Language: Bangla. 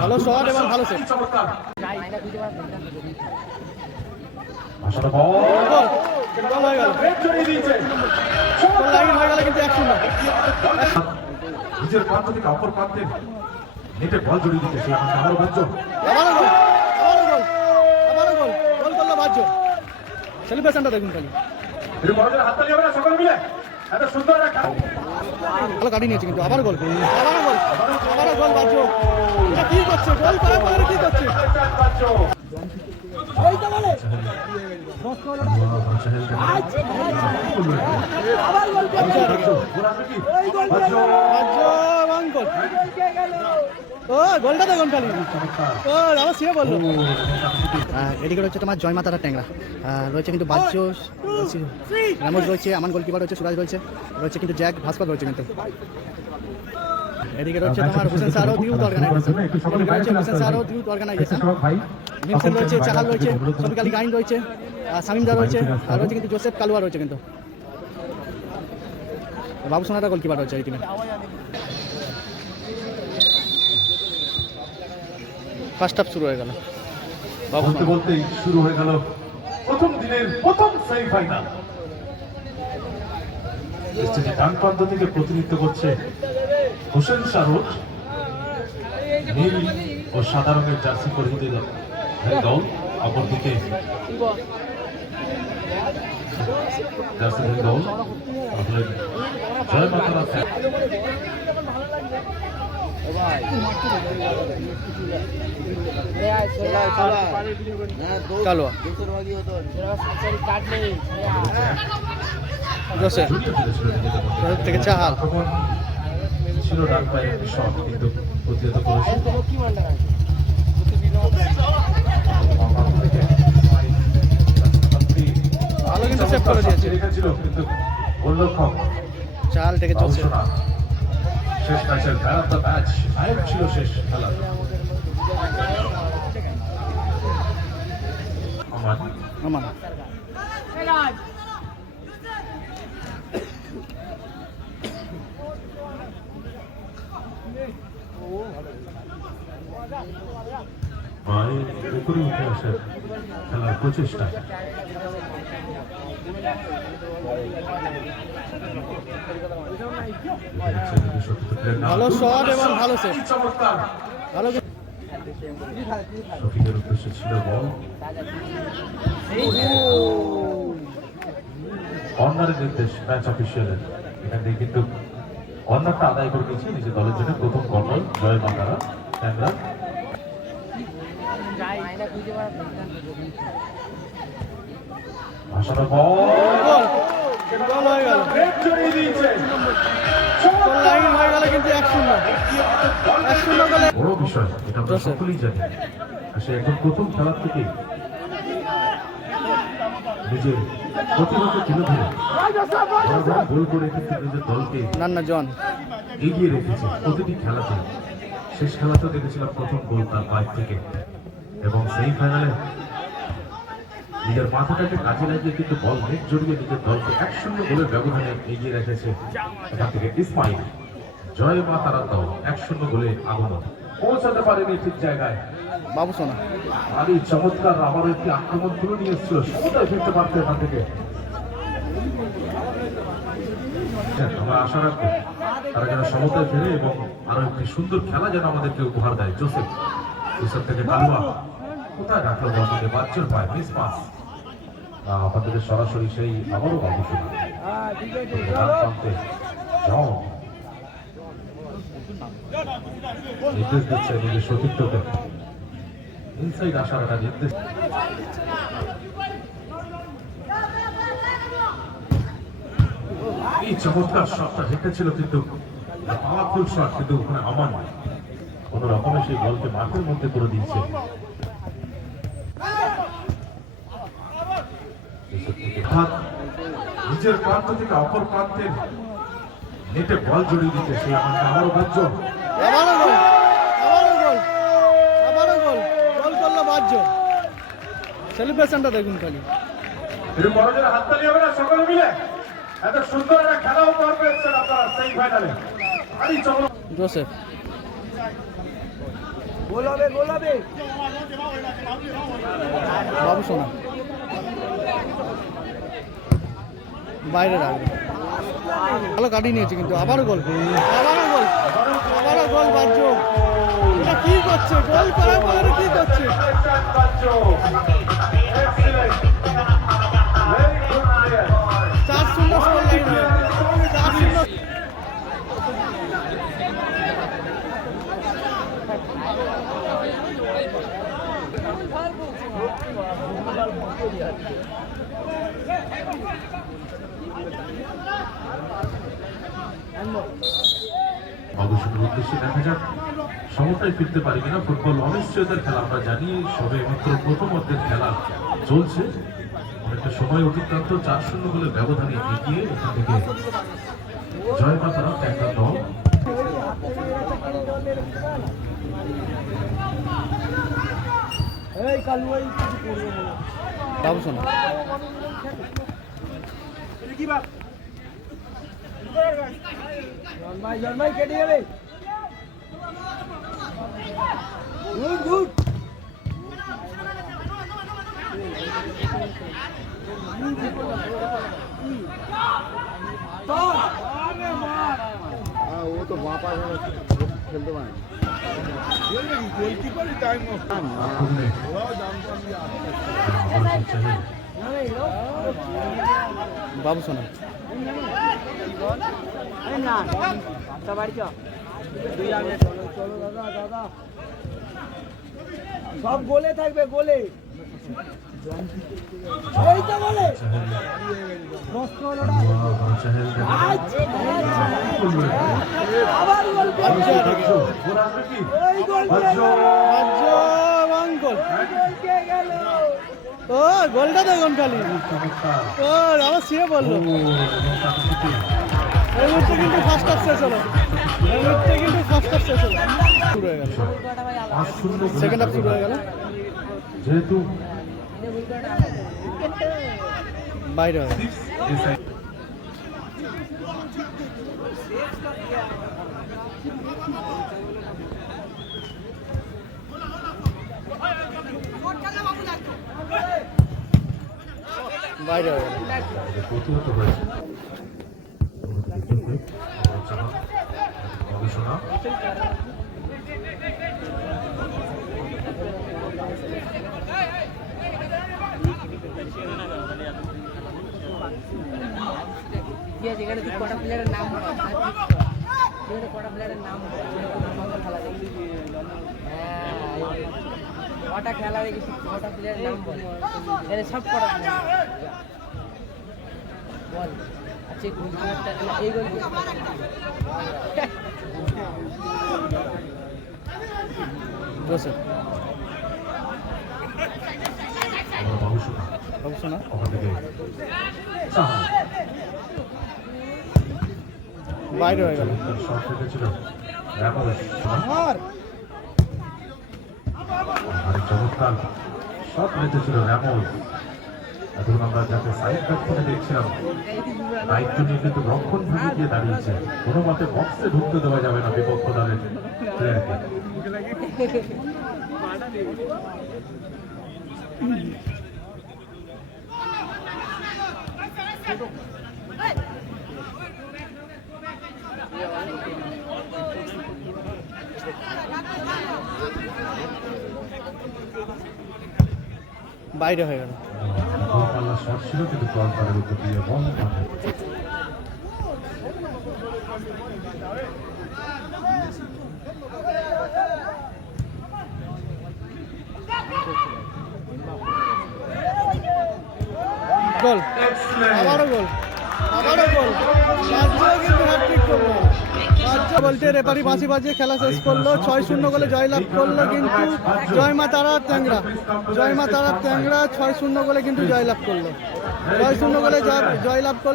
ভালো শট এবং ভালো সেভ। নিজের প্রান্ত থেকে অপর প্রান্তে নেটে বল জড়িয়ে দিতেছে আবারও বাজ্য, সেলিব্রেশনটা দেখুন খালি হাততালি হবে না সকলে মিলে। এত সুন্দর একটা ভালো কাটিয়ে নিয়েছে কিন্তু আবারও গোল, আবারও গোল বাজ্য। এটা কি করছে? গোল করার পরে কি করছে? গোলটা দেখুন খালি, আমার সিয়ে বললো। এদিকে রয়েছে তোমার জয় মাতারা ট্যাংরা রয়েছে কিন্তু বাজ্য, রামোস রয়েছে, আমান গোলকিপার রয়েছে, সুরাজ রয়েছে, রয়েছে কিন্তু জ্যাক ভাস্কর রয়েছে কিন্তু। এদিকে রয়েছে তোমার হোসেন সারও ইউথ অর্গানাইজেশন, হোসেন সারও ইউথ অর্গানাইজেশন, ভীমসেন রয়েছে, চাহাল রয়েছে, শফিক আলী গাইন রয়েছে, সামিমদা রয়েছে, আর রয়েছে কিন্তু জোসেফ কালুয়া রয়েছে কিন্তু। বাবু সোনাটা গোলকিপার রয়েছে এই টিমে। ফার্স্ট হাফ শুরু হয়ে গেল, বলতে বলতেই শুরু হয়ে গেল প্রথম দিনের প্রথম সেমিফাইনাল। ডান প্রান্ত থেকে প্রতিনিধিত্ব করছে হোসেন সারোজ, নীল ও সাদা রঙের জার্সি পরিহিত দল, অপরদিকে জার্সিধারী দল জয় মাতারা কালুয়া জোসেফ থেকে চাহাল ছিল ডান পায়ের শট, কিন্তু প্রতিহত করেছে ভালো কিন্তু সেভ করে দিয়েছে, রেখেছিল কিন্তু গোলরক্ষক চাহাল থেকে জোসেফ। শেষ ম্যাচের ম্যান অফ দ্য ম্যাচ নায়ক ছিল শেষ খেলা আমান। উপরে উঠে আসার খেলার প্রচেষ্টা। ভালো শট এবং ভালো সেভ, ভালো শফিকের উদ্দেশ্যে ছিল বল, কর্নারের নির্দেশ ম্যাচ অফিসিয়ালের। এখান থেকে কিন্তু কর্নারটা আদায় করে নিয়েছে নিজের দলের জন্য প্রথম কর্নার জয় মাতারা ট্যাংরা। আসার বল হয়ে গেল, জড়িয়ে দিয়েছে। লাইন হয়ে গেল কিন্তু 1-0 গোলে। বড় বিষয়, এটা আমরা সকলেই জানি। সে এখন প্রথম খেলার থেকে নিজের প্রতিভাকে তুলে ধরে গোল করে কিন্তু নিজের দলকে নান্না জন এগিয়ে রেখেছে প্রতিটি খেলাতে। শেষ খেলাতেও দেখেছিলাম প্রথম গোল তার বাইক থেকে, এবং সেই ফাইনালে নিজের মাথাটাকে কাজে লাগিয়ে কিন্তু বল নেট জড়িয়ে নিজের দলকে 1-0 গোলের ব্যবধানে এগিয়ে রেখেছে। এখান থেকে ইসমাইল, জয় মা তারার দল 1-0 গোলে আগমন, পৌঁছাতে পারেনি ঠিক জায়গায়। বাবু সোনা আরই চমৎকার আবারও একটি আক্রমণ তুলে নিয়ে এসেছিল, সমতায় ফিরতে পারতো এখান থেকে। আমরা আশা রাখবো তারা যেন সমতায় ফেরে এবং আরো একটি সুন্দর খেলা যেন আমাদেরকে উপহার দেয়। জোসেফ থেকে কালুয়া, কোথায় রাখলো বলকে বাচ্চার পায়, মিস পাস। আপনাদের সরাসরি সেই আবারও বাবু শোনা নির্দেশ দিচ্ছে নিজের সতীর্থকে, ইনসাইড আসার একটা নির্দেশ। এই চমৎকার শটটা হেঁটেছিল কিন্তু পাওয়ারফুল শট, কিন্তু ওখানে আমান কোন রকমের সেই বলকে মাঠের মধ্যে করে দিয়েছে। নিজের প্রান্ত থেকে অপর প্রান্তের নেটে বল জড়িয়ে দিতে সেই আমাকে আবারও বাজ্য, সেলিব্রেশনটা দেখুন খালি, একটু বড় জোরে হাততালি হবে না সকলে মিলে। এত সুন্দর একটা খেলা উপহার পেয়েছেন আপনারা সেমিফাইনালে। আরই চমৎকার জোসেফ বাবু সোনা বাইরে রাখবে, ভালো কাটিয়ে নিয়েছে কিন্তু আবারও গোল, আবারও গোল বাজ্য। এটা কি করছে, গোল করার পরে কি করছে? 4-0 স্কোর লাইন, 4-0। অবশ্যই উদ্দেশ্যে দেখা যাক সমতায় ফিরতে পারি কিনা। ফুটবল অনিশ্চয়তার খেলা, আমরা জানি সবে মাত্র প্রথম অর্ধের খেলা চলছে, অনেকটা সময় অতিক্রান্ত। 4-0 গোলে ব্যবধানে এগিয়ে এখান থেকে জয় পাতারা ট্যাংরা দল। বাবু সোনা জন্মাই কেটে যাবে। গুড গুড ও তো বাপা খেলতে পারে গোলকিপারই টাইম বাবু সোনা সব গোলে থাকবে, গোলে ও গোলটা দেখুন খালি, ও আবার ছিঁড়ে পড়লো। এই মুহূর্তে কিন্তু ফার্স্ট হাফ শেষ হলো, এই মুহূর্তে কিন্তু ফার্স্ট হাফ শেষ হলো, শুরু হয়ে গেল, সেকেন্ড হাফ শুরু হয়ে গেল। যেহেতু বাইরে হয়ে গেল। বাইরে হয়ে গেল। প্রতিহত হয়েছে গবেষণা। যেখানে কটা প্লেয়ারের নাম হয়, কটা প্লেয়ারের নাম হয় খেলা দেখি, কটা খেলা দেখেছি, কটা প্লেয়ারের নাম বল, এখানে সব কটা প্লেয়ার বল। আচ্ছা এই গোল জোসেফ গবেষণা বাবু সোনা ওখান থেকে সাহা বাইরে হয়ে গেল। শট রেখেছিল রামোস। আরেক চমৎকার শট রেখেছিল রামোস। এখন আমরা যাকে সাইড ব্যাক করে দেখছিলাম, দায়িত্ব নিয়ে কিন্তু রক্ষণ ভাগে গিয়ে দাঁড়িয়েছে। কোনো মতে বক্সে ঢুকতে দেওয়া যাবে না বিপক্ষ দলের প্লেয়ারকে। বাইরে হয়ে গেল। পাল্লা শট ছিল কিন্তু গোলপারের উপর দিয়ে বল মাঠে। গোল, আবারও গোল, আবারও গোল। রাজ্য কিন্তু হ্যাট্রিক করলো। রাজ্য বলতে রেফারি বাঁশি বাজিয়ে খেলা শেষ করলো। 6-0 গোলে জয়লাভ করলো কিন্তু জয়মা তারা ট্যাংরা, জয়মা তারা ট্যাংরা 6-0 গোলে কিন্তু জয়লাভ করলো, 6-0 গোলে জয়লাভ করলো।